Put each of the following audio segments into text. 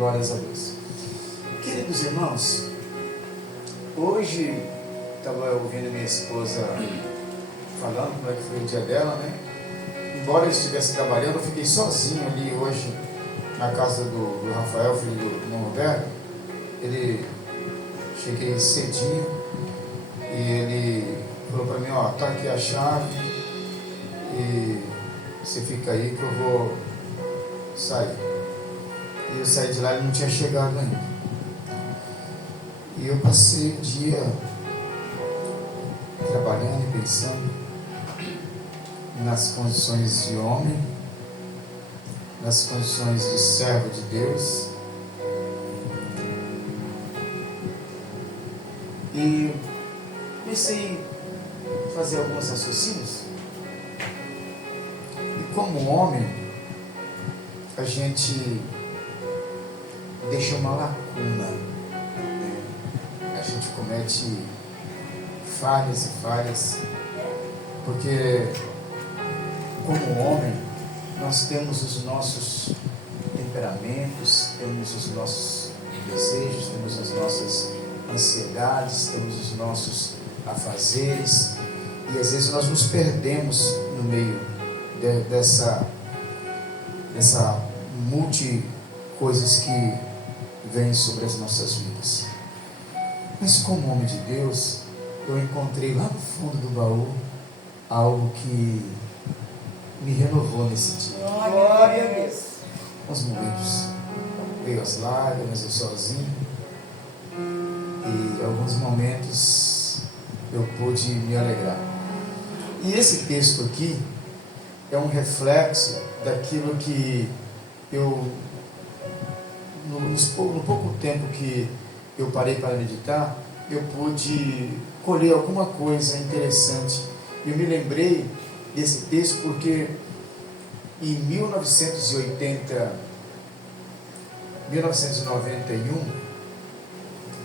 Glórias a Deus. Queridos irmãos, hoje estava ouvindo minha esposa falando como é que foi o dia dela, né? Embora eu estivesse trabalhando, eu fiquei sozinho ali hoje na casa do Rafael, filho do irmão Roberto. Cheguei cedinho e ele falou para mim, ó, tá aqui a chave e você fica aí que eu vou sair. E eu saí de lá e ele não tinha chegado ainda. E eu passei o dia trabalhando e pensando nas condições de homem, nas condições de servo de Deus. E comecei a fazer alguns raciocínios. E como homem, a gente deixa uma lacuna, né? A gente comete falhas e falhas, porque como homem nós temos os nossos temperamentos, temos os nossos desejos, temos as nossas ansiedades, temos os nossos afazeres, e às vezes nós nos perdemos no meio dessa multi coisas que vêm sobre as nossas vidas. Mas como homem de Deus, eu encontrei lá no fundo do baú algo que me renovou nesse dia. Glória a Deus. Uns momentos veio as lágrimas, eu sozinho, e alguns momentos eu pude me alegrar. E esse texto aqui é um reflexo daquilo que eu, no pouco tempo que eu parei para meditar, eu pude colher alguma coisa interessante. Eu me lembrei desse texto porque em 1991,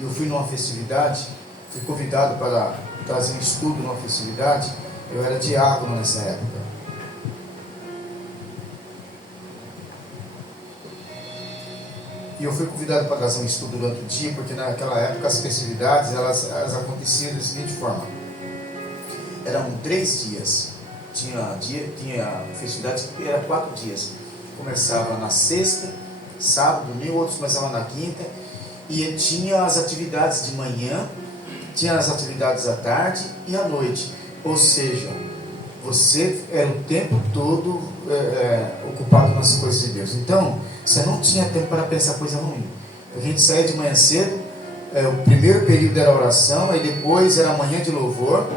eu fui numa festividade, fui convidado para trazer um estudo numa festividade. Eu era diácono nessa época. E eu fui convidado para trazer um estudo durante o dia, porque naquela época as festividades elas aconteciam da seguinte forma: eram 3 dias. Tinha festividades que eram 4 dias. Começava na sexta, sábado, domingo, outros começavam na quinta, e tinha as atividades de manhã, tinha as atividades à tarde e à noite. Ou seja, você era o tempo todo ocupado nas coisas de Deus. Então, você não tinha tempo para pensar coisa ruim. A gente saía de manhã cedo, o primeiro período era oração, aí depois era manhã de louvor,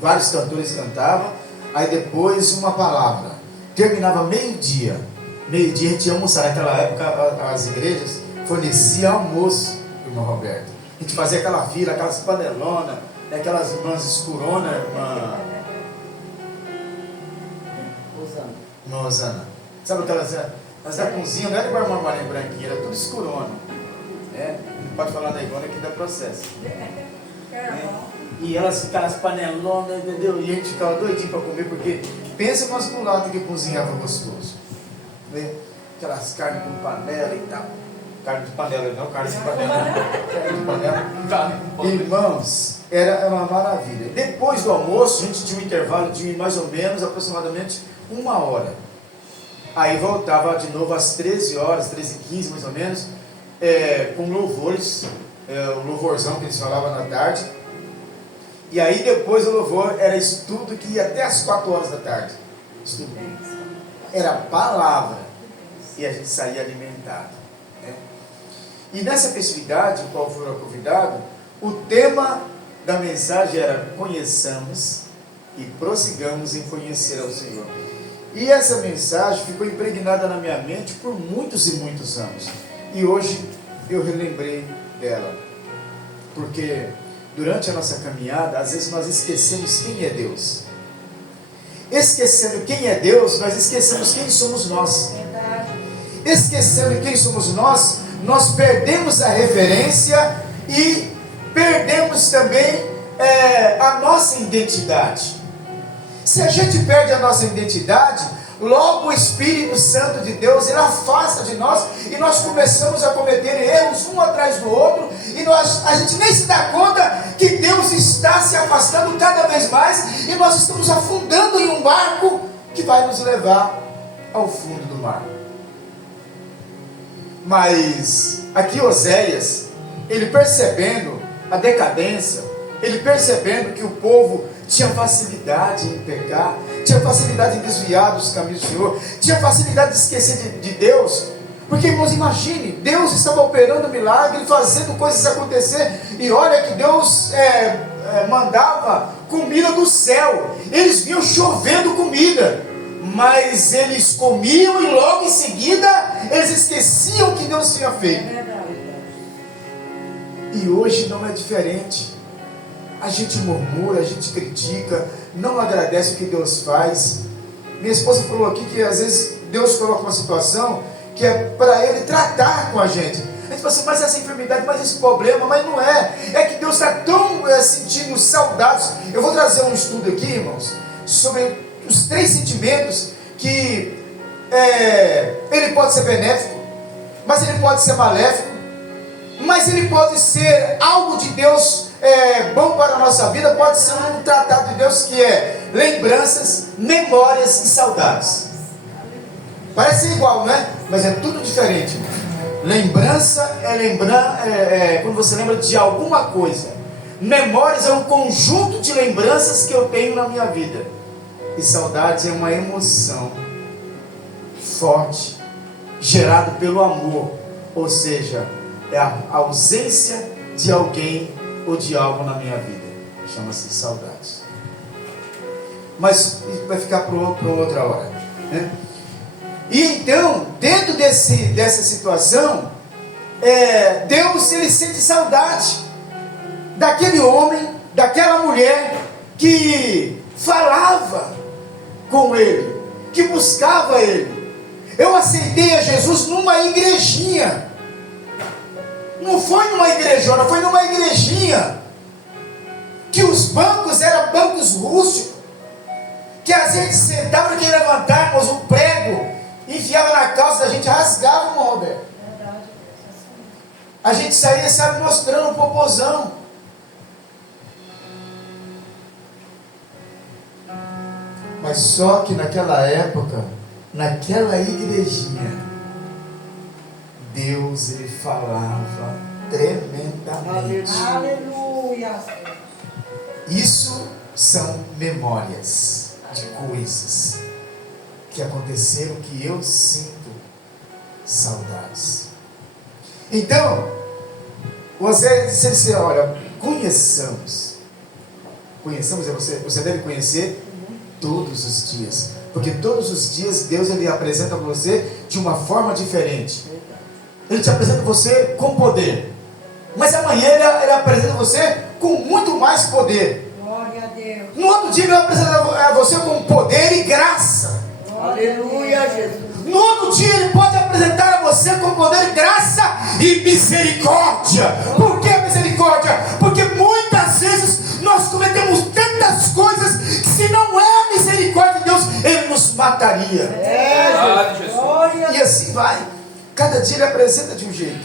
vários cantores cantavam, aí depois uma palavra. Terminava meio-dia. Meio-dia a gente ia almoçar. Naquela época as igrejas forneciam almoço, irmão Roberto. A gente fazia aquela fila, aquelas panelonas, aquelas irmãs escuronas, irmã Osana. Sabe aquelas da cozinha, não era igual a irmã Maria Branquinha, era tudo escurona. Não pode falar da Ivona que dá processo. E elas ficavam as panelonas, entendeu? E a gente ficava doidinho para comer, porque pensa no masculado que cozinhava gostoso. Né? Aquelas carnes com panela e tal. Carne de panela, não carne de panela. Carne de panela. Irmãos, era uma maravilha. Depois do almoço, a gente tinha um intervalo de mais ou menos, aproximadamente 1 hora. Aí voltava de novo às 13 horas, 13h15 mais ou menos, com louvores, o louvorzão que eles falavam na tarde. E aí depois do louvor era estudo que ia até às 4 horas da tarde. Estudo. Era palavra. E a gente saía alimentado. Né? E nessa festividade, qual foi o convidado, o tema da mensagem era: conheçamos e prossigamos em conhecer ao Senhor. E essa mensagem ficou impregnada na minha mente por muitos e muitos anos. E hoje eu relembrei dela. Porque durante a nossa caminhada, às vezes nós esquecemos quem é Deus. Esquecendo quem é Deus, nós esquecemos quem somos nós. Esquecendo quem somos nós, nós perdemos a referência e perdemos também a nossa identidade. Se a gente perde a nossa identidade, logo o Espírito Santo de Deus, ele afasta de nós, e nós começamos a cometer erros um atrás do outro, e a gente nem se dá conta que Deus está se afastando cada vez mais, e nós estamos afundando em um barco que vai nos levar ao fundo do mar. Mas aqui Oséias, ele percebendo a decadência, ele percebendo que o povo tinha facilidade em pecar, tinha facilidade em desviar dos caminhos do Senhor, tinha facilidade de esquecer de Deus, porque, irmãos, imagine, Deus estava operando milagre, fazendo coisas acontecer, e olha que Deus mandava comida do céu, eles vinham chovendo comida, mas eles comiam e logo em seguida eles esqueciam o que Deus tinha feito. E hoje não é diferente. A gente murmura, a gente critica, não agradece o que Deus faz. Minha esposa falou aqui que às vezes Deus coloca uma situação que é para Ele tratar com a gente. A gente fala assim, mas essa enfermidade, mas esse problema, mas não é. É que Deus está tão sentindo saudades. Eu vou trazer um estudo aqui, irmãos, sobre os 3 sentimentos que ele pode ser benéfico, mas ele pode ser maléfico, mas ele pode ser algo de Deus bom para a nossa vida, pode ser um tratado de Deus que é lembranças, memórias e saudades. Parece igual, né? Mas é tudo diferente. Lembrança é lembrar, quando você lembra de alguma coisa. Memórias é um conjunto de lembranças que eu tenho na minha vida. E saudades é uma emoção forte, gerada pelo amor, ou seja, é a ausência de alguém ou de algo na minha vida. Chama-se saudades. Mas isso vai ficar para outra hora, né? E então, dentro dessa situação, Deus, ele sente saudade daquele homem, daquela mulher que falava com ele, que buscava ele. Eu aceitei a Jesus numa igrejinha. Não foi numa igrejona, foi numa igrejinha. Que os bancos eram bancos rústicos. Que a gente sentava, que levantávamos o prego, enfiava na calça da gente, rasgava o molde. A gente saía, sabe, mostrando o popozão. Mas só que naquela época, naquela igrejinha, Deus, ele falava tremendamente. Aleluia. Isso são memórias de coisas que aconteceram que eu sinto saudades. Então, você disse assim, olha, conheçamos você deve conhecer todos os dias, porque todos os dias Deus, ele apresenta você de uma forma diferente. Ele te apresenta você com poder, mas amanhã ele apresenta você com muito mais poder. Glória a Deus. No outro dia ele apresenta você com poder e graça. Aleluia, Jesus. No outro dia ele pode apresentar a você com poder, graça e misericórdia. Por que misericórdia? Porque muitas vezes nós cometemos tantas coisas que, se não é a misericórdia de Deus, ele nos mataria. Glória. E assim vai. Cada dia ele apresenta de um jeito.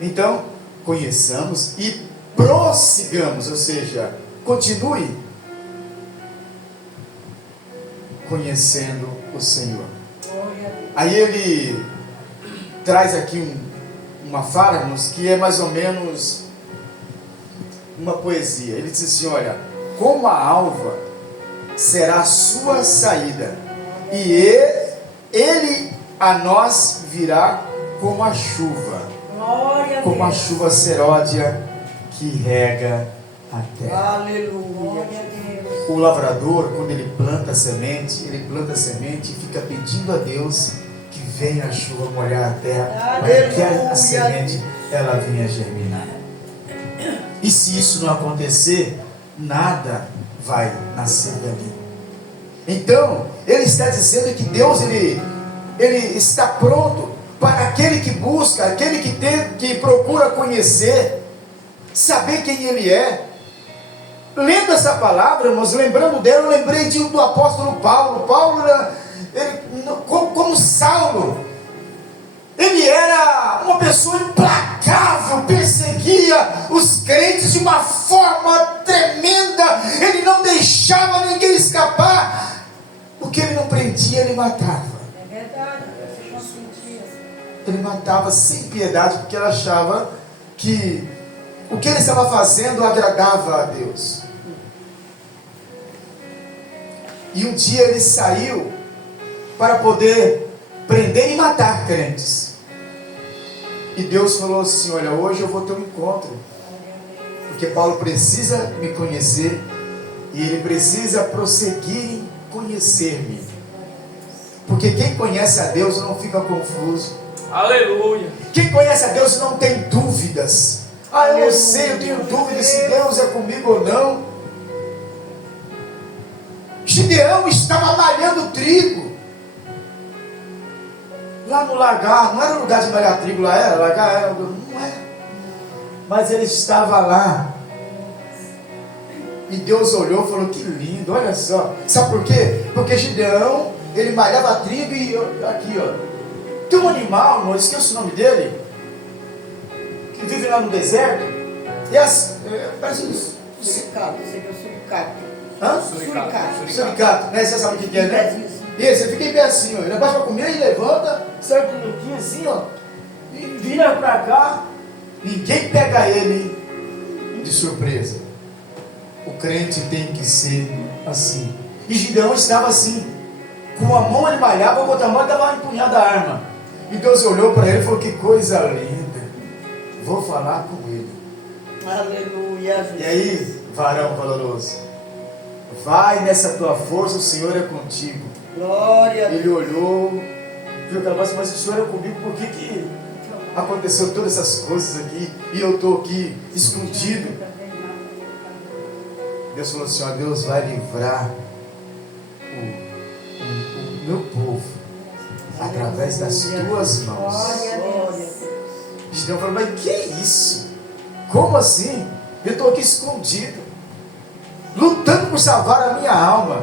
Então, conheçamos e prossigamos, ou seja, continue conhecendo o Senhor. Aí ele traz aqui uma fala que é mais ou menos uma poesia. Ele diz assim, olha, como a alva será a sua saída, e ele a nós virá como a chuva, como a chuva seródia que rega a terra. Aleluia. O lavrador, quando ele planta a semente e fica pedindo a Deus que venha a chuva molhar a terra, para que a semente ela venha germinar. E se isso não acontecer, nada vai nascer dali. Então, ele está dizendo que Deus, ele está pronto para aquele que busca, aquele que procura conhecer, saber quem ele é. lendo essa palavra, irmãos, lembrando dela, eu lembrei do apóstolo Paulo. Paulo, como Saulo, ele era uma pessoa implacável, perseguia os crentes de uma forma tremenda, ele não deixava ninguém escapar, o que ele não prendia, ele matava. É verdade, você consentia. Ele matava sem piedade, porque ele achava que o que ele estava fazendo agradava a Deus. E um dia ele saiu para poder prender e matar crentes. E Deus falou assim: olha, hoje eu vou ter um encontro, porque Paulo precisa me conhecer e ele precisa prosseguir em conhecer-me, porque quem conhece a Deus não fica confuso. Aleluia. Quem conhece a Deus não tem dúvidas. Eu não sei, eu tenho dúvidas se Deus é comigo ou não. Gideão estava malhando trigo lá no lagar. Não era lugar de malhar trigo lá, era lagar, era, não era. Mas ele estava lá. E Deus olhou e falou: que lindo, olha só. Sabe por quê? Porque Gideão, ele malhava trigo e aqui, ó. Tem um animal, não esqueço o nome dele, que vive lá no deserto. E parece um Suricato, você viu suricato? hã? Suricato, né? Você sabe o que é, né? Isso, ele fica em pé assim, ó. Ele abaixa para comer e levanta, sai com o dedinho assim, ó. E vira para cá. Ninguém pega ele de surpresa. O crente tem que ser assim. E Gideão estava assim. Com a mão ele malhava, com a outra mão estava empunhada a arma. E Deus olhou para ele e falou: que coisa linda. Vou falar com ele. Aleluia. E aí, varão valoroso, vai nessa tua força, o Senhor é contigo. Glória a Deus. Ele olhou, viu aquela voz, mas o Senhor é comigo, por que aconteceu todas essas coisas aqui e eu estou aqui escondido? Deus falou assim: ó, Deus vai livrar o meu povo através das tuas mãos. Glória a Deus. Gideão falou: mas que é isso? Como assim? Eu estou aqui escondido, lutando por salvar a minha alma.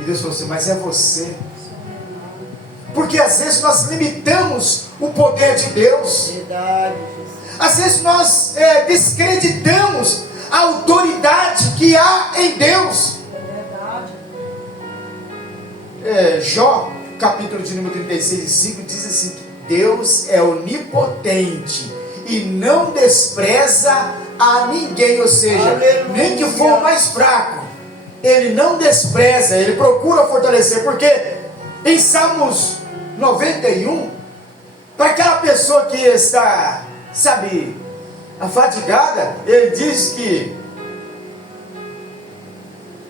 E Deus falou assim: mas é você. Porque às vezes nós limitamos o poder de Deus. Verdade, Jesus. Às vezes nós descreditamos a autoridade que há em Deus. É verdade. Jó, capítulo de número 36:5 diz assim: que Deus é onipotente e não despreza a ninguém, ou seja, Aleluia. nem que for o mais fraco, Ele não despreza, Ele procura fortalecer. Porque em Salmos 91, para aquela pessoa que está, sabe, afadigada, Ele diz que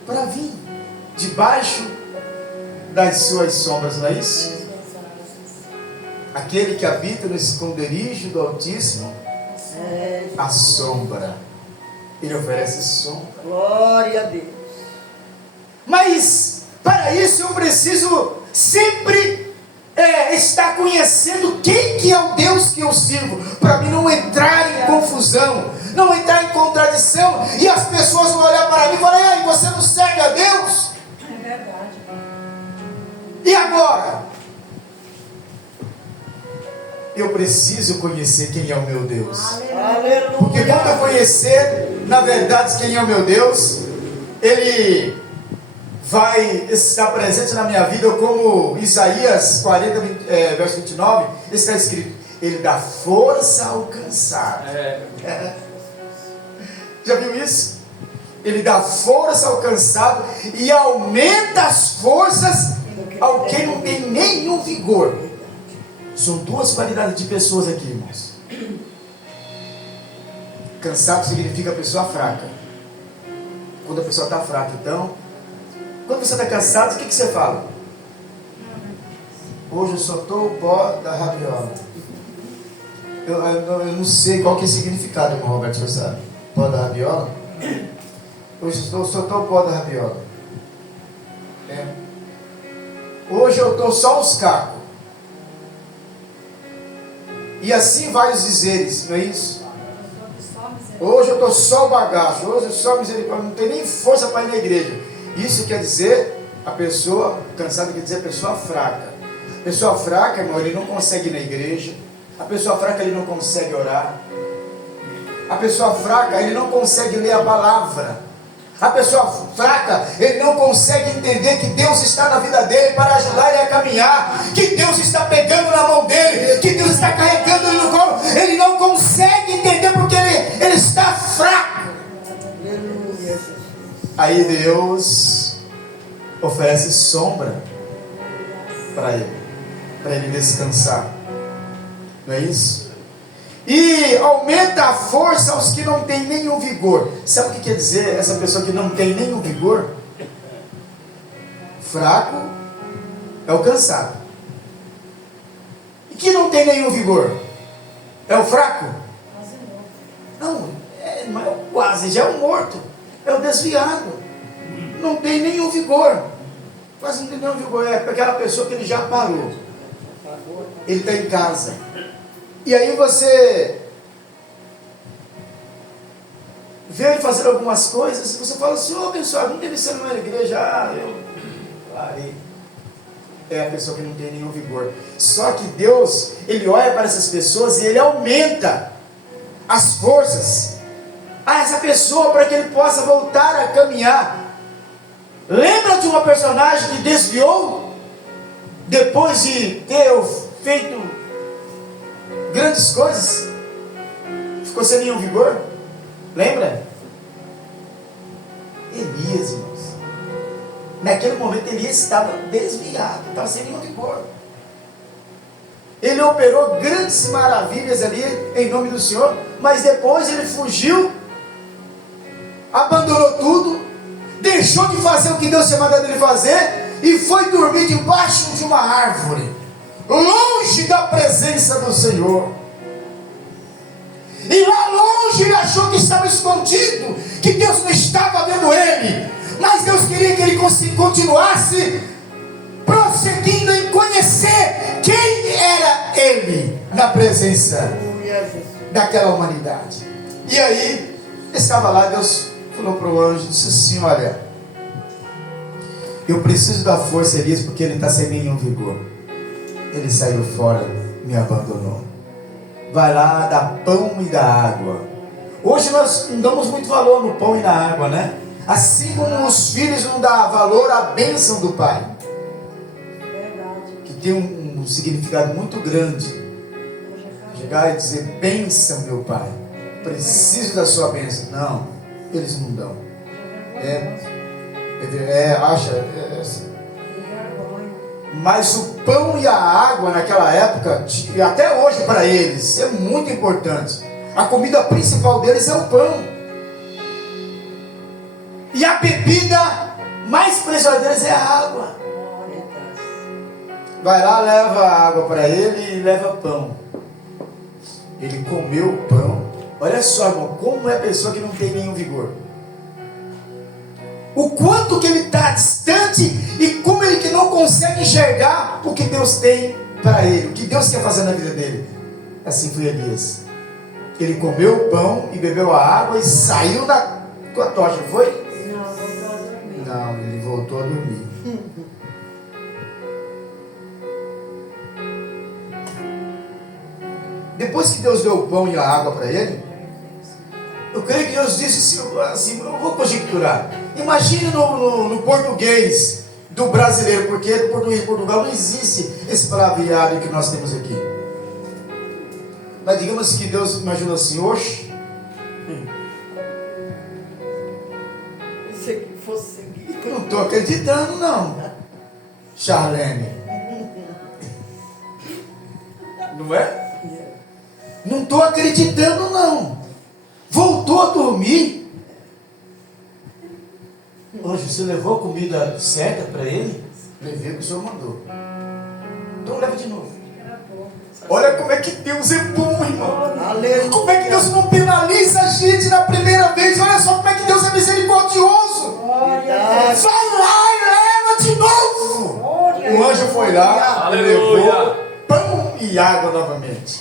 para vir debaixo das suas sombras, não é isso? Aquele que habita no esconderijo do Altíssimo, a sombra, Ele oferece sombra. Glória a Deus. Mas para isso eu preciso sempre estar conhecendo quem que é o Deus que eu sirvo, para mim não entrar em confusão, não entrar em contradição, e as pessoas vão olhar para mim e falar: ei, você não serve a Deus? É verdade. E agora? Eu preciso conhecer quem é o meu Deus. Aleluia. Porque quando eu conhecer, na verdade, quem é o meu Deus, Ele vai estar presente na minha vida, como Isaías 40, verso 29, está escrito: Ele dá força ao cansado. Já viu isso? Ele dá força ao cansado e aumenta as forças ao que não tem nenhum vigor. São duas qualidades de pessoas aqui, irmãos. Cansado significa pessoa fraca. Quando a pessoa está fraca, então, quando você está cansado, o que você fala? Hoje eu só estou o pó da rabiola. Eu não sei qual que é o significado, irmão Roberto, você sabe? Pó da rabiola? Hoje eu só estou o pó da rabiola. Hoje eu estou só os cacos. E assim vai os dizeres, não é isso? Hoje eu estou só o bagaço, hoje eu só misericórdia, não tenho nem força para ir na igreja. Isso quer dizer a pessoa cansada, quer dizer a pessoa fraca. A pessoa fraca, irmão, ele não consegue ir na igreja. A pessoa fraca, ele não consegue orar. A pessoa fraca, ele não consegue ler a palavra. A pessoa fraca, ele não consegue entender que Deus está na vida dele para ajudar ele a caminhar, que Deus está pegando na mão dele, que Deus está carregando ele no colo. Ele não consegue entender porque ele está fraco. Aí Deus oferece sombra para ele descansar. Não é isso? E aumenta a força aos que não têm nenhum vigor. Sabe o que quer dizer essa pessoa que não tem nenhum vigor? Fraco é o cansado. E que não tem nenhum vigor? É o fraco? Não, não é o quase, já é o morto. É o desviado. Não tem nenhum vigor. Quase não tem nenhum vigor. É aquela pessoa que ele já parou. Ele está em casa. E aí você vê ele fazer algumas coisas, e você fala assim, ô abençoado, não deve ser numa igreja, aí é a pessoa que não tem nenhum vigor. Só que Deus, ele olha para essas pessoas e ele aumenta as forças a essa pessoa para que ele possa voltar a caminhar. Lembra de uma personagem que desviou depois de ter feito grandes coisas, ficou sem nenhum vigor? Lembra? Elias, irmãos. Naquele momento Elias estava desviado, estava sem nenhum vigor. Ele operou grandes maravilhas ali em nome do Senhor, mas depois ele fugiu, abandonou tudo, deixou de fazer o que Deus tinha mandado ele fazer e foi dormir debaixo de uma árvore, longe da presença do Senhor. E lá longe ele achou que estava escondido, que Deus não estava vendo ele, mas Deus queria que ele continuasse prosseguindo em conhecer quem era ele na presença daquela humanidade. E aí estava lá, Deus falou para o anjo, disse assim, olha, eu preciso da força, Elias, porque ele está sem nenhum vigor. Ele saiu fora, me abandonou. Vai lá, dá pão e dá água. Hoje nós não damos muito valor no pão e na água, né? Assim como os filhos não dão valor à bênção do pai. Que tem um significado muito grande. Chegar e dizer, bênção meu pai, preciso da sua bênção. Não, eles não dão. Mas o pão e a água naquela época, e até hoje para eles, é muito importante. A comida principal deles é o pão. E a bebida mais preciosa deles é a água. Vai lá, leva água para ele e leva pão. Ele comeu o pão. Olha só, irmão, como é a pessoa que não tem nenhum vigor. O quanto que ele está distante e como ele que não consegue enxergar o que Deus tem para ele, o que Deus quer fazer na vida dele. Assim foi Elias. Ele comeu o pão e bebeu a água e saiu com a tocha, foi? Não, voltou a dormir. Não, ele voltou a dormir. Depois que Deus deu o pão e a água para ele, eu creio que Deus disse assim, eu vou conjecturar. Imagine no português do brasileiro, porque no português de Portugal não existe esse palavreado que nós temos aqui. Mas digamos que Deus imaginou assim, oxe. Se aqui fosse seguir. Não estou acreditando não, Charlene. Não é? Não estou acreditando não. Voltou a dormir. Hoje você levou a comida certa para ele? Levei o que o senhor mandou. Então leva de novo. Olha como é que Deus é bom, irmão. Aleluia. Como é que Deus não penaliza a gente na primeira vez? Olha só como é que Deus é misericordioso. Vai lá e leva de novo. O anjo foi lá e levou pão e água novamente.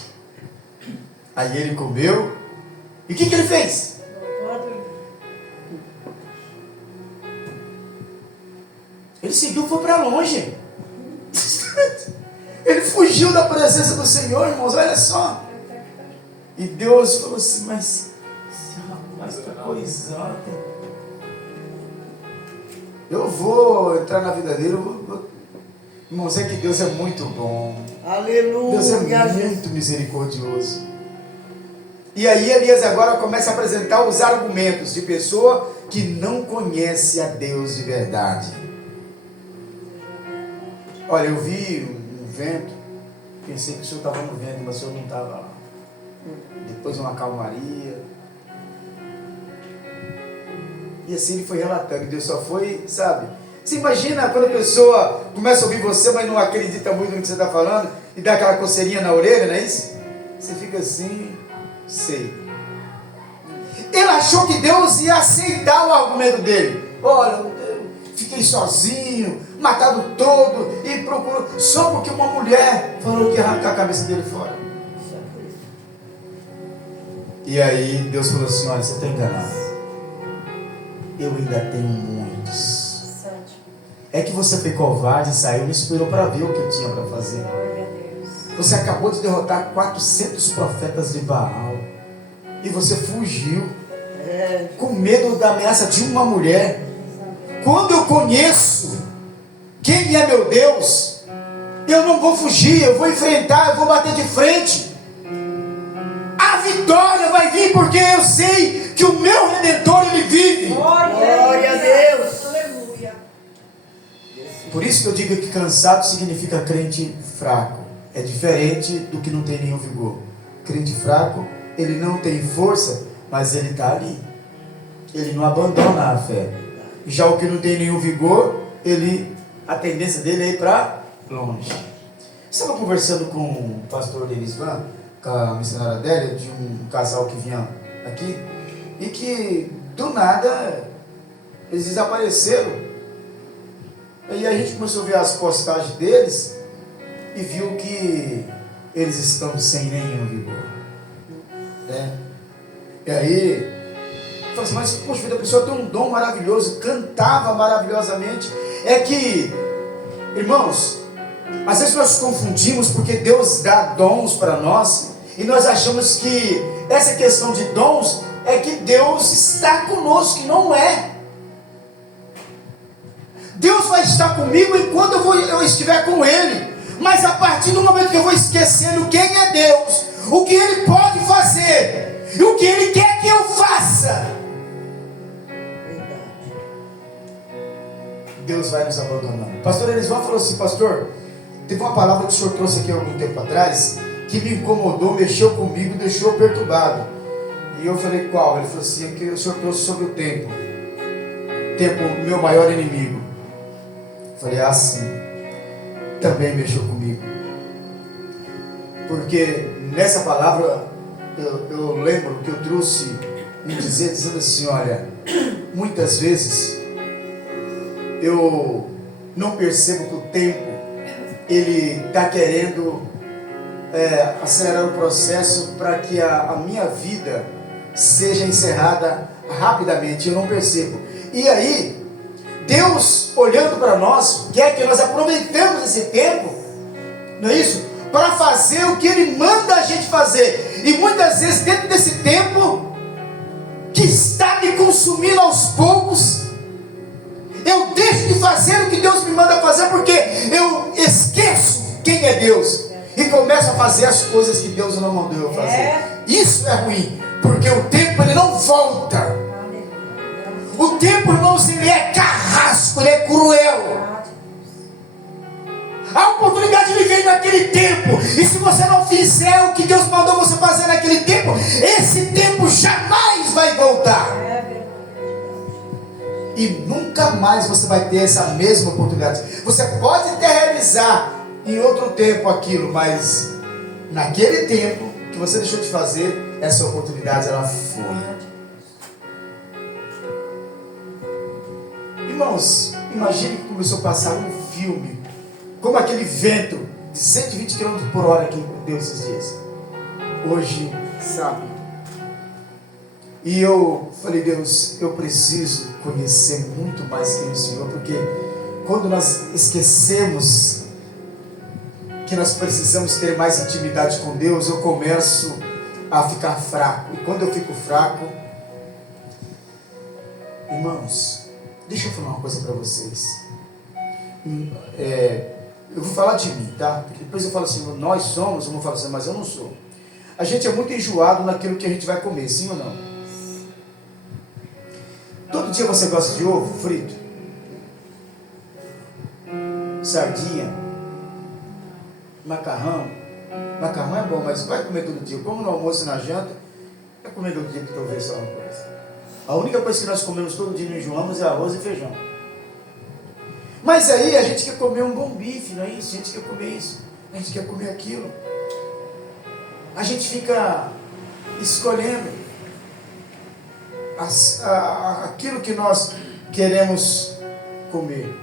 Aí ele comeu E o que ele fez? Ele seguiu e foi para longe. Ele fugiu da presença do Senhor, irmãos, olha só. E Deus falou assim, mas esse rapaz está coisado. Eu vou entrar na vida dele, irmãos, é que Deus é muito bom. Aleluia. Deus é muito misericordioso. E aí Elias agora começa a apresentar os argumentos de pessoa que não conhece a Deus de verdade. Olha, eu vi um vento, pensei que o senhor estava no vento, mas o senhor não estava lá. Depois uma calmaria. E assim ele foi relatando, Deus só foi, sabe? Você imagina quando a pessoa começa a ouvir você, mas não acredita muito no que você está falando, e dá aquela coceirinha na orelha, não é isso? Você fica assim, sei. Ele achou que Deus ia aceitar o argumento dele. Olha, eu fiquei sozinho, matado todo, e procurou, só porque uma mulher falou que ia arrancar a cabeça dele fora. E aí Deus falou assim, olha, você está enganado. Eu ainda tenho muitos. É que você foi covarde e saiu, não esperou para ver o que eu tinha para fazer. Você acabou de derrotar 400 profetas de Baal. E você fugiu. Com medo da ameaça de uma mulher. Quando eu conheço quem é meu Deus, eu não vou fugir, eu vou enfrentar, eu vou bater de frente. A vitória vai vir porque eu sei que o meu Redentor, ele vive. Glória a Deus. Aleluia. Por isso que eu digo que cansado significa crente fraco. É diferente do que não tem nenhum vigor. Crente fraco, ele não tem força, mas ele está ali. Ele não abandona a fé. Já o que não tem nenhum vigor, a tendência dele é ir para longe. Estava conversando com o pastor Denisvan, com a missionária Adélia, de um casal que vinha aqui, e que do nada eles desapareceram. E a gente começou a ver as postagens deles e viu que eles estão sem nenhum vigor. E aí, eu falei assim, mas poxa vida, a pessoa tem um dom maravilhoso, cantava maravilhosamente. É que, irmãos, às vezes nós confundimos porque Deus dá dons para nós e nós achamos que essa questão de dons é que Deus está conosco, e não é. Deus vai estar comigo enquanto eu estiver com Ele. Mas a partir do momento que eu vou esquecendo quem é Deus, o que Ele pode fazer e o que Ele quer que eu faça, Deus vai nos abandonando. Pastor Elisvan falou assim, pastor, teve uma palavra que o senhor trouxe aqui há algum tempo atrás, que me incomodou, mexeu comigo, deixou perturbado. E eu falei, qual? Ele falou assim, que o senhor trouxe sobre o tempo. Tempo, meu maior inimigo. Eu falei, sim, também mexeu comigo. Porque nessa palavra, eu lembro que eu trouxe me dizendo assim, olha, muitas vezes eu não percebo que o tempo, ele está querendo acelerar o processo para que a minha vida seja encerrada rapidamente. Eu não percebo. E aí, Deus, olhando para nós, quer que nós aproveitemos esse tempo, não é isso? Para fazer o que Ele manda a gente fazer. E muitas vezes, dentro desse tempo que está me consumindo aos poucos, eu deixo de fazer o que Deus me manda fazer, porque eu esqueço quem é Deus e começo a fazer as coisas que Deus não mandou eu fazer. Isso é ruim, porque o tempo, ele não volta. O tempo, irmãos, ele é carrasco, ele é cruel. A oportunidade ele vem naquele tempo, e se você não fizer o que Deus mandou você fazer naquele tempo, esse tempo jamais vai voltar. E nunca mais você vai ter essa mesma oportunidade. Você pode até realizar em outro tempo aquilo, mas naquele tempo que você deixou de fazer, essa oportunidade ela foi. Irmãos, imagine que começou a passar um filme, como aquele vento de 120 km por hora que deu esses dias. Hoje, sabe, E eu falei, Deus, eu preciso conhecer muito mais quem é o Senhor, porque quando nós esquecemos que nós precisamos ter mais intimidade com Deus, eu começo a ficar fraco. E quando eu fico fraco, irmãos, deixa eu falar uma coisa para vocês. Eu vou falar de mim, tá? Porque depois eu falo assim, nós somos, eu vou falar assim, mas eu não sou. A gente é muito enjoado naquilo que a gente vai comer, sim ou não? Todo dia você gosta de ovo frito? Sardinha? Macarrão? Macarrão é bom, mas vai comer todo dia. Como no almoço e na janta, vai comer todo dia que talvez só uma coisa. A única coisa que nós comemos todo dia e não enjoamos é arroz e feijão. Mas aí a gente quer comer um bom bife, não é isso? A gente quer comer isso, a gente quer comer aquilo. A gente fica escolhendo aquilo que nós queremos comer.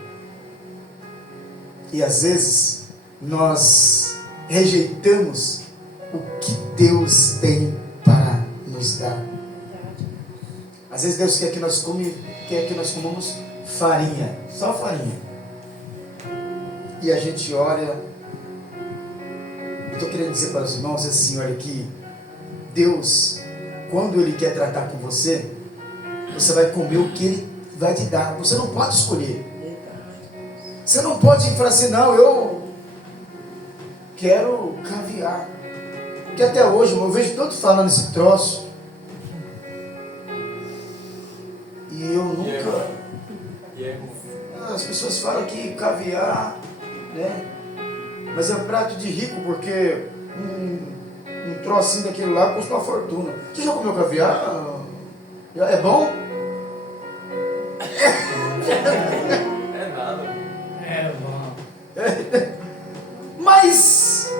E às vezes nós rejeitamos o que Deus tem para nos dar. Às vezes Deus quer que nós comamos farinha, só farinha. E a gente olha. Eu estou querendo dizer para os irmãos assim, olha, que Deus, quando Ele quer tratar com você, você vai comer o que Ele vai te dar. Você não pode escolher. Você não pode falar assim, não, eu quero caviar. Porque até hoje eu vejo todos falando esse troço. E eu nunca... As pessoas falam que caviar, né? Mas é um prato de rico, porque um trocinho daquele lá custa uma fortuna. Você já comeu caviar? É bom? É nada. É bom. Mas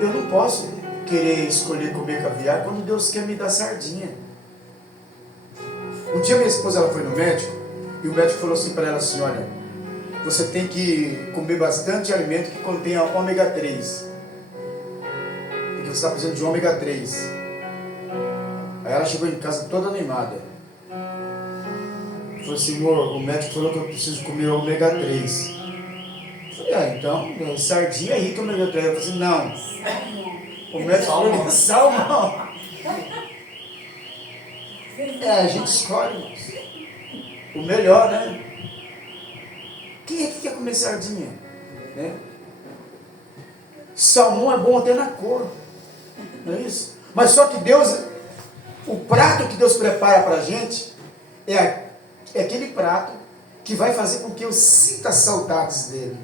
eu não posso querer escolher comer caviar quando Deus quer me dar sardinha. Um dia minha esposa ela foi no médico e o médico falou assim para ela assim, olha, você tem que comer bastante alimento que contenha ômega 3. Porque você está precisando de ômega 3. Aí ela chegou em casa toda animada. Falou assim, o médico falou que eu preciso comer ômega 3. Eu falei, então, sardinha é rica ômega 3. Eu falei assim, não. O médico falou que salmão. A gente escolhe, irmãos. O melhor, né? Quem é que quer comer sardinha? Né? Salmão é bom até na cor. Não é isso? Mas só que Deus, o prato que Deus prepara para a gente é aquele prato que vai fazer com que eu sinta saudades dele.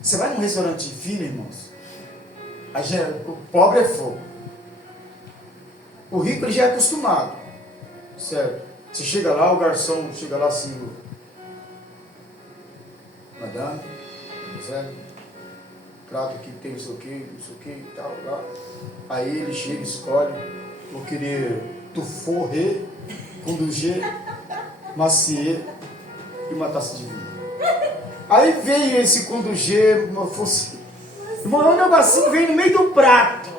Você vai num restaurante fino, irmãos, o pobre é fogo. O rico ele já é acostumado, certo? Você chega lá, o garçom chega lá assim, madame, certo? Prato que tem isso aqui e tal, lá. Aí ele chega e escolhe, vou querer tuforré, condugé, macier e uma taça de vinho. Aí veio esse condugé, fosse, irmão, o negocinho veio no meio do prato.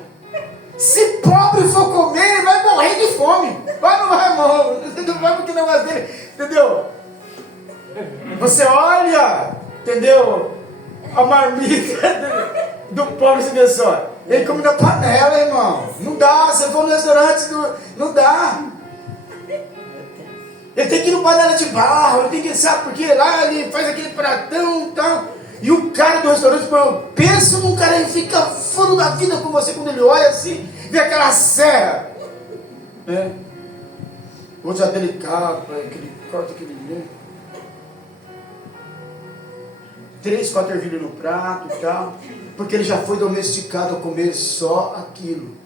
Se pobre for comer, ele vai morrer de fome. Vai, não vai, irmão. Não vai porque o negócio dele, entendeu? Você olha, entendeu? A marmita do pobre, você vê só. Ele come na panela, irmão. Não dá, você for no restaurante, não dá. Ele tem que ir no panela de barro, ele tem que, sabe por quê? Lá ele faz aquele pratão e tal. E o cara do restaurante, pensa num cara, ele fica fundo da vida com você quando ele olha assim, vê aquela serra. Né? Outro já delicado, ele corta aquele meio. 3, 4 ervilhas no prato e tal. Porque ele já foi domesticado a comer só aquilo.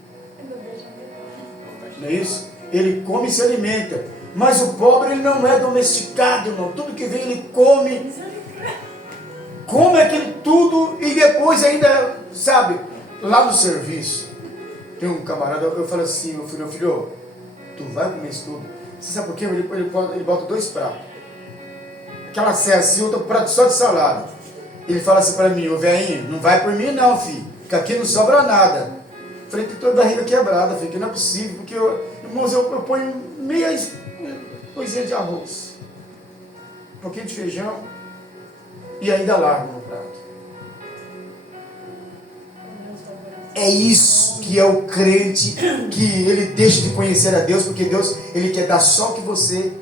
Não é isso? Ele come e se alimenta. Mas o pobre ele não é domesticado, irmão. Tudo que vem ele come aquele tudo e depois ainda, sabe, lá no serviço, tem um camarada, eu falei assim, meu filho, tu vai comer isso tudo? Você sabe por quê? Ele bota 2 pratos. Aquela serra assim, outro prato só de salada. Ele fala assim para mim, ô velhinho, não vai por mim não, filho, que aqui não sobra nada. Falei, estou com a barriga quebrada, filho, que não é possível, porque, irmãos, eu ponho meia coisinha de arroz, um pouquinho de feijão e ainda largo no prato. É isso que é o crente, que ele deixa de conhecer a Deus, porque Deus, ele quer dar só o que você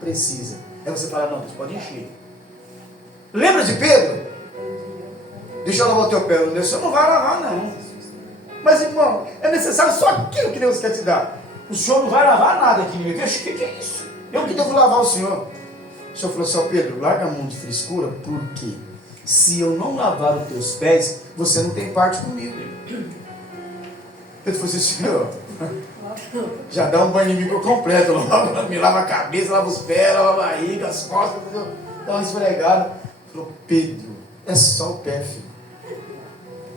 precisa. Aí você fala, não, Deus pode encher. Lembra de Pedro? Deixa eu lavar o teu pé. O Senhor não vai lavar, não. Mas, irmão, é necessário só aquilo que Deus quer te dar. O Senhor não vai lavar nada aqui. O que é isso? Eu que devo lavar o Senhor. O Senhor falou assim, Pedro, larga a mão de frescura, porque se eu não lavar os teus pés, você não tem parte comigo. Pedro falou assim, Senhor, já dá um banho em mim por completo. Me lava a cabeça, lava os pés, lava a barriga, as costas, dá uma esfregada. Ele falou, Pedro, é só o pé, filho.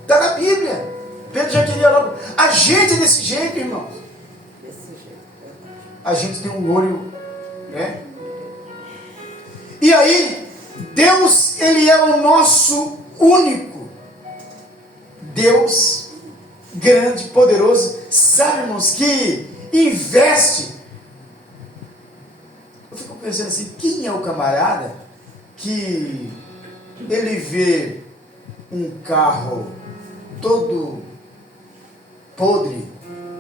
Está na Bíblia. Pedro já queria logo. A gente é desse jeito, irmãos. Desse jeito. A gente tem um olho, né? E aí, Deus, ele é o nosso único Deus grande, poderoso. Sabe, irmãos, que investe. Eu fico pensando assim, quem é o camarada que ele vê um carro todo podre,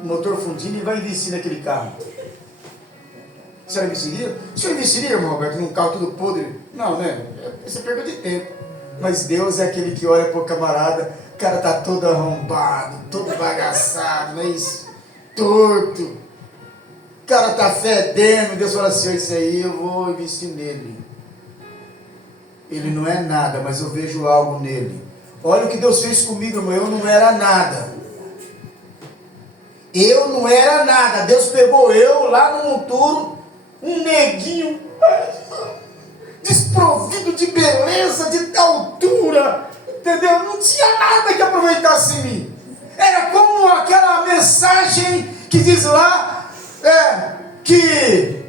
motor fundindo e vai investir naquele carro? O senhor investiria? O senhor investiria, irmão Roberto, num carro todo podre? Não, né? Isso é perda de tempo. Mas Deus é aquele que olha para o camarada, o cara está todo arrombado, todo bagaçado, não é isso? Torto. O cara está fedendo. Deus fala assim, isso aí eu vou investir nele. Ele não é nada, mas eu vejo algo nele. Olha o que Deus fez comigo, irmão. Eu não era nada. Eu não era nada. Deus pegou eu lá no monturo, um neguinho desprovido de beleza, de altura, entendeu? Não tinha nada que aproveitasse em mim. Era como aquela mensagem que diz lá, que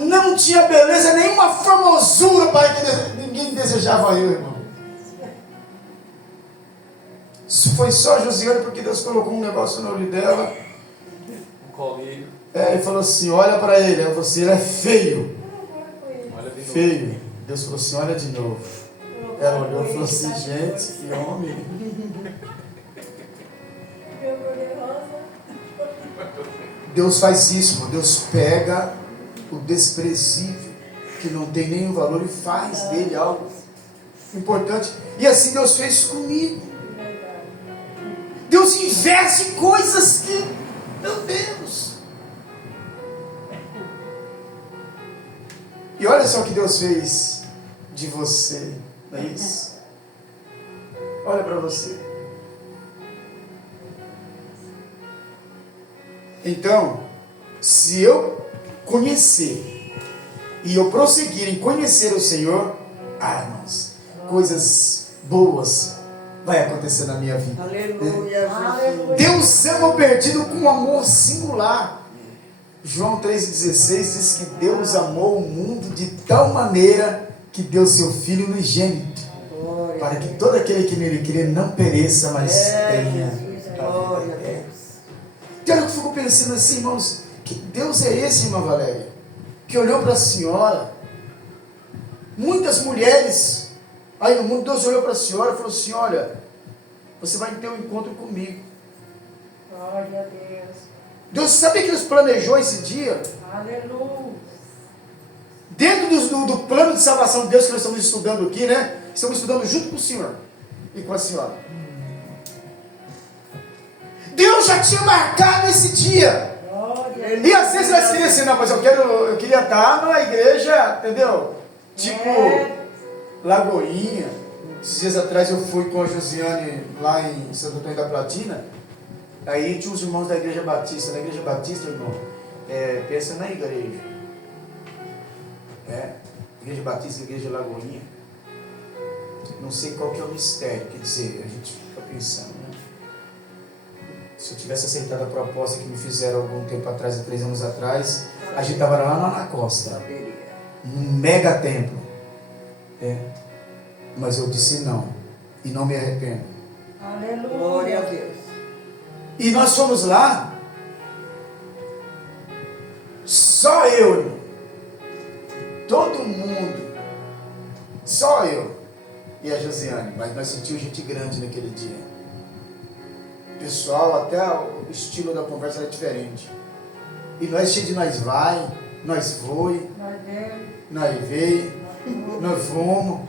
não tinha beleza, nenhuma formosura para que ninguém desejava eu, irmão. Isso foi só a Josiane, porque Deus colocou um negócio no olho dela. Um colinho. Ele falou assim, olha para ele. Ela falou assim, ele é feio. Olha de novo. Feio. Deus falou assim, olha de novo. Ela olhou e falou assim, gente, que homem. Deus faz isso, irmão. Deus pega o desprezível, que não tem nenhum valor, e faz dele algo importante. E assim Deus fez comigo. Deus investe em coisas que, meu Deus. E olha só o que Deus fez de você, não é isso? Olha para você. Então, se eu conhecer e eu prosseguir em conhecer o Senhor, irmãos, coisas boas vai acontecer na minha vida. Aleluia, Jesus. Deus ama o perdido com um amor singular. João 3,16 diz que Deus amou o mundo de tal maneira que deu seu Filho unigênito, para que todo aquele que nele crê não pereça, mas tenha a vida eterna. E olha que eu fico pensando assim, irmãos, que Deus é esse, irmã Valéria, que olhou para a senhora. Muitas mulheres aí no mundo, Deus olhou para a senhora e falou assim, olha, você vai ter um encontro comigo. Glória a Deus. Deus, sabe que Deus planejou esse dia? Aleluia. Dentro do plano de salvação de Deus que nós estamos estudando aqui, né? Estamos estudando junto com o Senhor e com a senhora. Deus já tinha marcado esse dia. Glória a E Deus. às vezes nós queríamos assim, não, mas eu queria estar na igreja, entendeu? Tipo, Lagoinha. Esses dias atrás eu fui com a Josiane lá em Santo Antônio da Platina. Aí tinha os irmãos da Igreja Batista. Na Igreja Batista, irmão, pensa na igreja. Igreja Batista, Igreja Lagoinha. Não sei qual que é o mistério, quer dizer, a gente fica pensando, né? Se eu tivesse aceitado a proposta que me fizeram algum tempo atrás, há 3 anos atrás, a gente estava lá na costa, num mega templo. Mas eu disse não, e não me arrependo. Aleluia. Glória a Deus. E nós fomos lá, só eu, irmão. Todo mundo, só eu e a Josiane, mas nós sentimos gente grande naquele dia. Pessoal, até o estilo da conversa era diferente. E nós cheios de nós vai, nós foi, Nós demos. nós veio, nós fomos.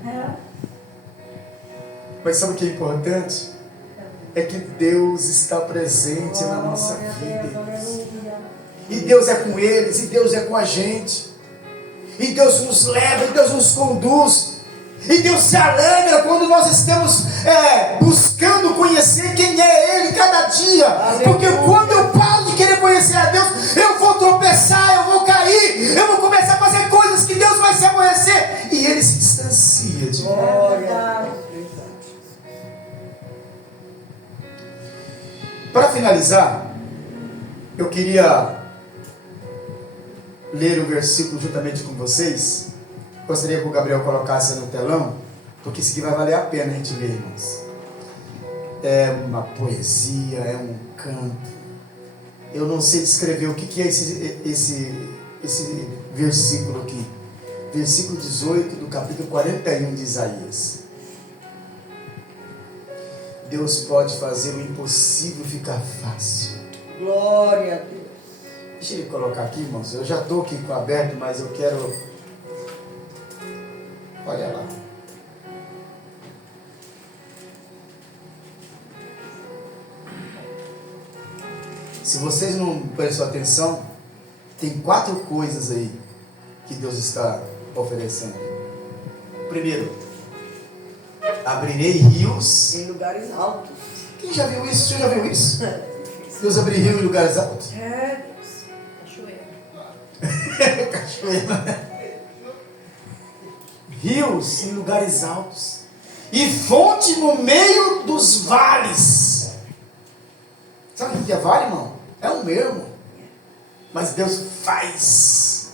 Mas sabe o que é importante? É que Deus está presente na nossa vida. E Deus é com eles, e Deus é com a gente. E Deus nos leva, e Deus nos conduz. E Deus se alegra quando nós estamos buscando conhecer quem é Ele cada dia. Porque quando eu paro de querer conhecer a Deus, eu vou tropeçar, eu vou cair, eu vou começar a fazer coisas que Deus vai se aborrecer. E Ele se distancia de mim. Glória. Para finalizar, eu queria ler o versículo juntamente com vocês. Gostaria que o Gabriel colocasse no telão, porque isso aqui vai valer a pena a gente ler, irmãos. É uma poesia, é um canto. Eu não sei descrever o que é esse versículo aqui. Versículo 18 do capítulo 41 de Isaías. Deus pode fazer o impossível ficar fácil. Glória a Deus. Deixa ele colocar aqui, irmãos. Eu já estou aqui com aberto, mas eu quero... Olha lá. Se vocês não prestam atenção, tem 4 coisas aí que Deus está oferecendo. Primeiro, abrirei rios. Em lugares altos. Quem já viu isso? Você já viu isso? Deus abrir rio em lugares altos? É, Deus. Cachoeira. Cachoeira. Rios em lugares altos e fonte no meio dos vales. Sabe o que é vale, irmão? É um ermo. Mas Deus faz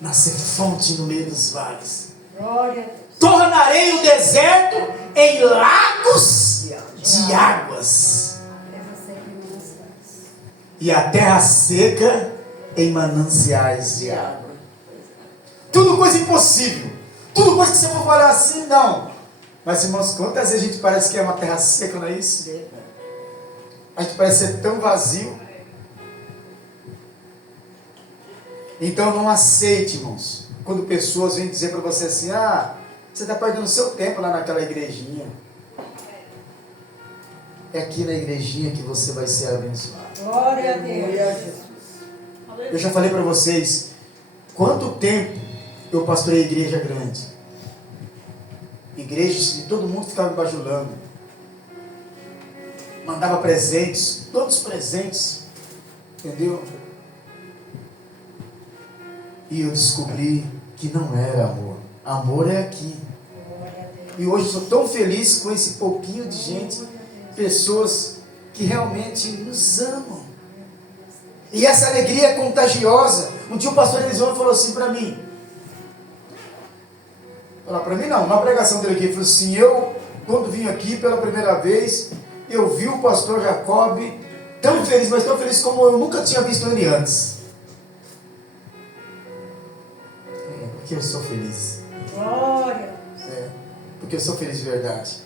nascer fonte no meio dos vales. Glória a Deus. Tornarei o deserto em lagos de águas e a terra seca em mananciais de água. Tudo coisa impossível. Tudo coisa que você for falar assim, não. Mas, irmãos, quantas vezes a gente parece que é uma terra seca, não é isso? A gente parece ser tão vazio. Então, não aceite, irmãos, quando pessoas vêm dizer para você assim, você está perdendo seu tempo lá naquela igrejinha. É aqui na igrejinha que você vai ser abençoado. Glória a Glória a Deus. Jesus. Eu já falei para vocês, quanto tempo eu pastorei igreja grande. Igrejas que todo mundo ficava me bajulando. Mandava presentes, todos presentes. Entendeu? E eu descobri que não era amor. Amor é aqui. E hoje eu sou tão feliz com esse pouquinho de gente, pessoas que realmente nos amam. E essa alegria é contagiosa. Um dia o pastor Eliseu falou assim para mim. Para mim não, na pregação dele aqui, ele falou assim, eu, quando vim aqui pela primeira vez, eu vi o pastor Jacob tão feliz, mas tão feliz como eu nunca tinha visto ele antes. Porque eu sou feliz. Glória. Porque eu sou feliz de verdade.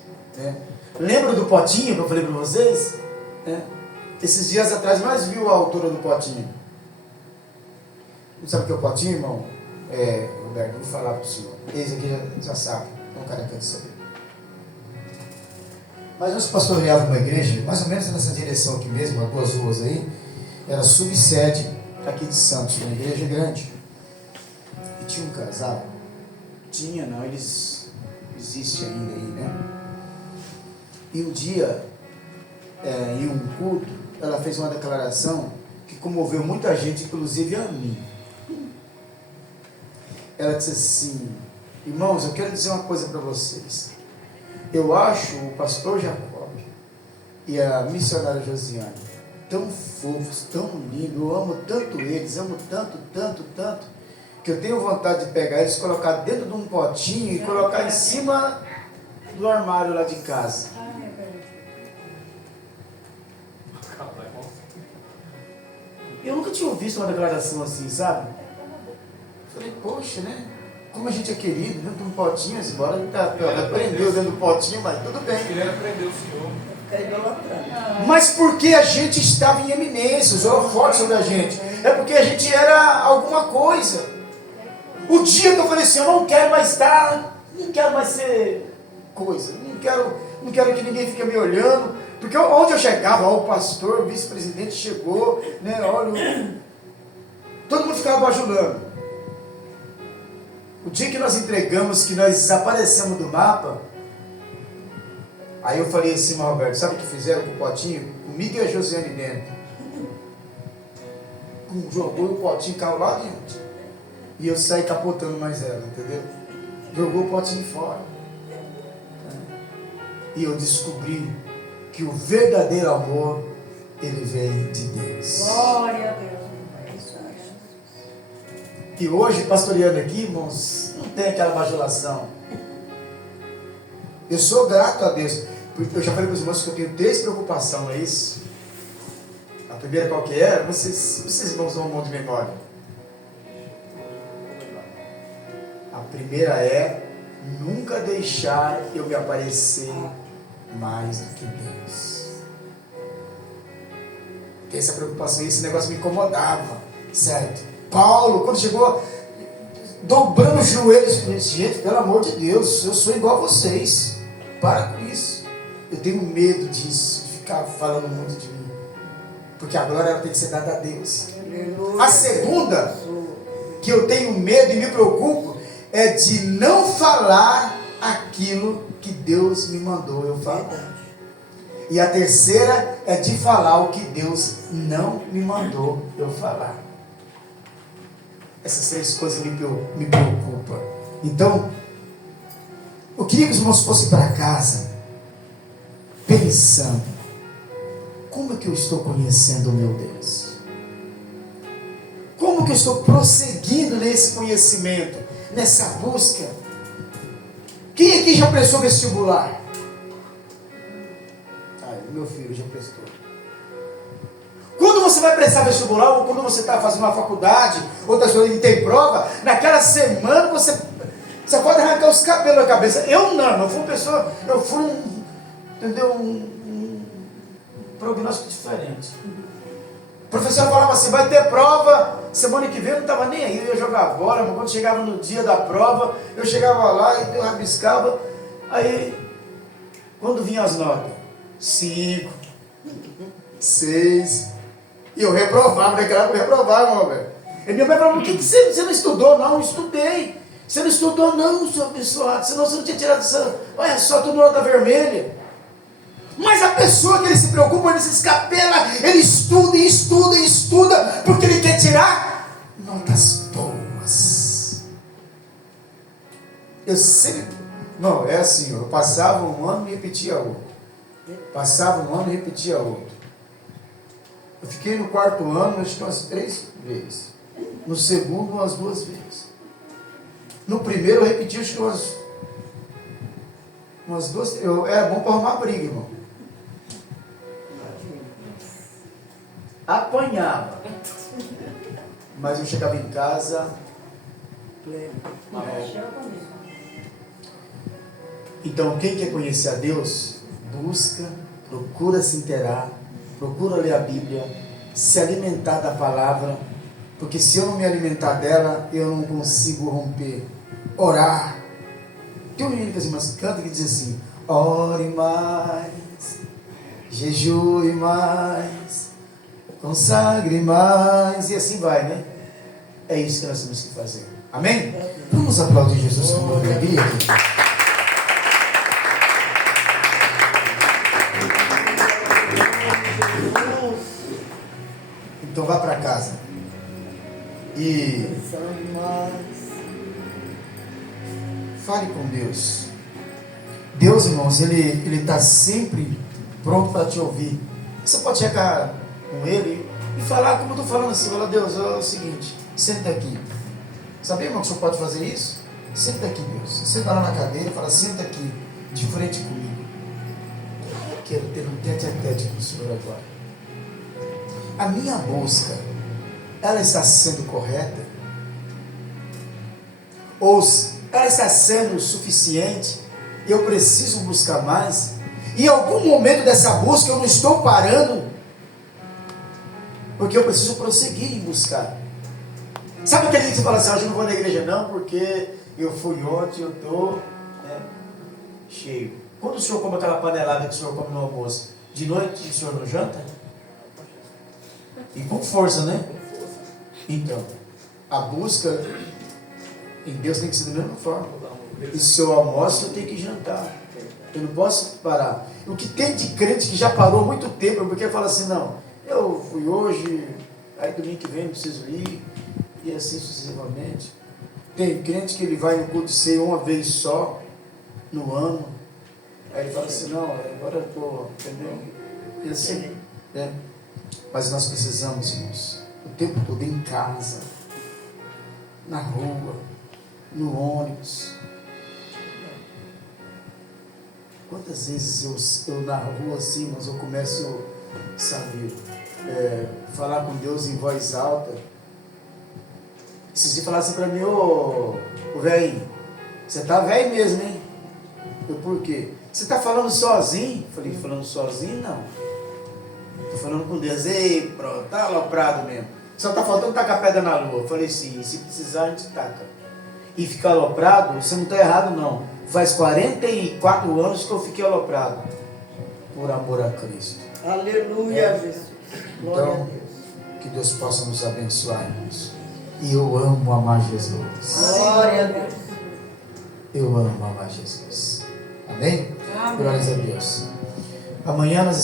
Lembra do potinho que eu falei para vocês? Esses dias atrás, nós viu a autora do potinho. Não sabe o que é o potinho, irmão? Roberto, vou falar para o senhor. Esse aqui já sabe, é um cara que quer saber. Mas nós pastoreávamos uma igreja, mais ou menos nessa direção aqui mesmo, as 2 ruas aí, era subsede aqui de Santos, uma igreja grande. E tinha um casal, eles existem ainda aí, né? E um dia, em um culto, ela fez uma declaração que comoveu muita gente, inclusive a mim. Ela disse assim, irmãos, eu quero dizer uma coisa para vocês. Eu acho o pastor Jacob e a missionária Josiane tão fofos, tão lindos, eu amo tanto eles, amo tanto, tanto, tanto, que eu tenho vontade de pegar eles, colocar dentro de um potinho e colocar em cima do armário lá de casa. Eu nunca tinha visto uma declaração assim, sabe? Falei, poxa, né? Como a gente é querido, dentro de um potinho, assim, embora prendeu dentro do potinho, mas tudo bem. Ele era prender o Senhor. Fica idolatrando. Mas porque a gente estava em eminência, os holofotes sobre a gente. É porque a gente era alguma coisa. O dia que eu falei assim, eu não quero mais estar, não quero mais ser coisa, não quero que ninguém fique me olhando, porque onde eu chegava, ó, o pastor, o vice-presidente chegou, né, olha, todo mundo ficava bajulando. O dia que nós entregamos, que nós desaparecemos do mapa, aí eu falei assim, mas Roberto, sabe o que fizeram com o potinho? Comigo e a Josiane dentro. Jogou e o potinho caiu lá dentro. E eu saí capotando mais ela, entendeu? Jogou o potinho fora. E eu descobri que o verdadeiro amor, ele vem de Deus. Glória a Deus. E hoje, pastoreando aqui, irmãos, não tem aquela bajulação. Eu sou grato a Deus. Porque eu já falei para os irmãos que eu tenho 3 preocupações, é isso? A primeira qual que é? Vocês irmãos dão um monte de memória. A primeira é nunca deixar eu me aparecer mais do que Deus. Tem essa preocupação, esse negócio me incomodava, certo? Paulo, quando chegou, dobrando os joelhos, disse, gente, pelo amor de Deus, eu sou igual a vocês, para com isso. Eu tenho medo disso, de ficar falando muito de mim, porque a glória ela tem que ser dada a Deus. Aleluia. A segunda, que eu tenho medo e me preocupo, é de não falar aquilo que Deus me mandou eu falar. E a terceira é de falar o que Deus não me mandou eu falar. Essas 3 coisas me preocupam. Então, eu queria que os irmãos fossem para casa pensando, como é que eu estou conhecendo o meu Deus? Como que eu estou prosseguindo nesse conhecimento, nessa busca? Quem aqui já prestou vestibular? Meu filho já prestou. Quando você vai prestar vestibular, ou quando você está fazendo uma faculdade, outras coisas e tem prova, naquela semana você pode arrancar os cabelos da cabeça. Eu não fui uma pessoa, eu fui um prognóstico diferente. O professor falava assim, vai ter prova, semana que vem eu não estava nem aí, eu ia jogar bola, mas quando chegava no dia da prova, eu chegava lá e eu rabiscava, aí, quando vinha as notas, 5, 6, e eu reprovava, naquela época eu reprovava, meu velho. E minha mãe falava, por que você não estudou? Não, eu estudei. Você não estudou não, seu abençoado, senão você não tinha tirado essa, olha só, tudo nota vermelha. Mas a pessoa que ele se preocupa, ele se escapela, ele estuda e estuda e estuda, porque ele quer tirar notas boas. Eu sempre, não, é assim, eu passava um ano e repetia outro. Passava um ano e repetia outro. Eu fiquei no 4º ano, acho que umas 3 vezes. No segundo, umas 2 vezes. No primeiro, eu repeti, acho que umas 2. Era bom para arrumar briga, irmão. Apanhava. Mas eu chegava em casa. Então, quem quer conhecer a Deus, busca, procura se inteirar, procura ler a Bíblia, se alimentar da palavra, porque se eu não me alimentar dela, eu não consigo romper. Orar. Tem um menino que as irmãs cantam que diz assim, ore mais, jejue mais, consagre mais, e assim vai, né? É isso que nós temos que fazer. Amém? Vamos aplaudir Jesus com uma alegria. Então vá para casa e fale com Deus. Deus, irmãos, Ele está sempre pronto para te ouvir. Você pode chegar com Ele e falar como eu estou falando assim, fala, Deus, é o seguinte, senta aqui. Sabia, irmão, que o senhor pode fazer isso? Senta aqui, Deus. Senta lá na cadeira e fala, senta aqui, de frente comigo. Eu quero ter um tete a tete com o Senhor agora. A minha busca ela está sendo correta? Ou ela está sendo suficiente? E eu preciso buscar mais? E em algum momento dessa busca eu não estou parando? Porque eu preciso prosseguir em buscar. Sabe aquele que você fala assim, hoje eu não vou na igreja não, porque eu fui ontem, eu estou cheio. Quando o senhor come aquela panelada que o senhor come no almoço, de noite o senhor não janta? E com força, né? Então, a busca em Deus tem que ser da mesma forma. E se eu almoço, eu tenho que jantar. Eu não posso parar. O que tem de crente que já parou há muito tempo, porque fala assim, não, eu fui hoje, aí domingo que vem não preciso ir, e assim sucessivamente. Tem crente que ele vai no culto de ceia uma vez só, no ano, aí ele fala assim, não, agora eu estou, entendeu? E assim, né? Mas nós precisamos, irmãos, o tempo todo em casa, na rua, no ônibus. Quantas vezes eu na rua assim, mas eu começo, sabe, falar com Deus em voz alta. Esses dias falaram assim para mim, ô velhinho, você tá velho mesmo, hein? Eu, por quê? Você tá falando sozinho? Eu falei, falando sozinho não. Tô falando com Deus, ei, pronto, tá aloprado mesmo. Só tá faltando tacar pedra na lua. Eu falei, sim, se precisar a gente taca. E ficar aloprado, você não tá errado não. Faz 44 anos que eu fiquei aloprado. Por amor a Cristo. Aleluia, Jesus. Glória a Então, Deus. que Deus possa nos abençoar, irmãos. E eu amo amar Jesus. Glória a Deus. Eu amo amar Jesus. Amém? Amém. Glórias a Deus. Amanhã nós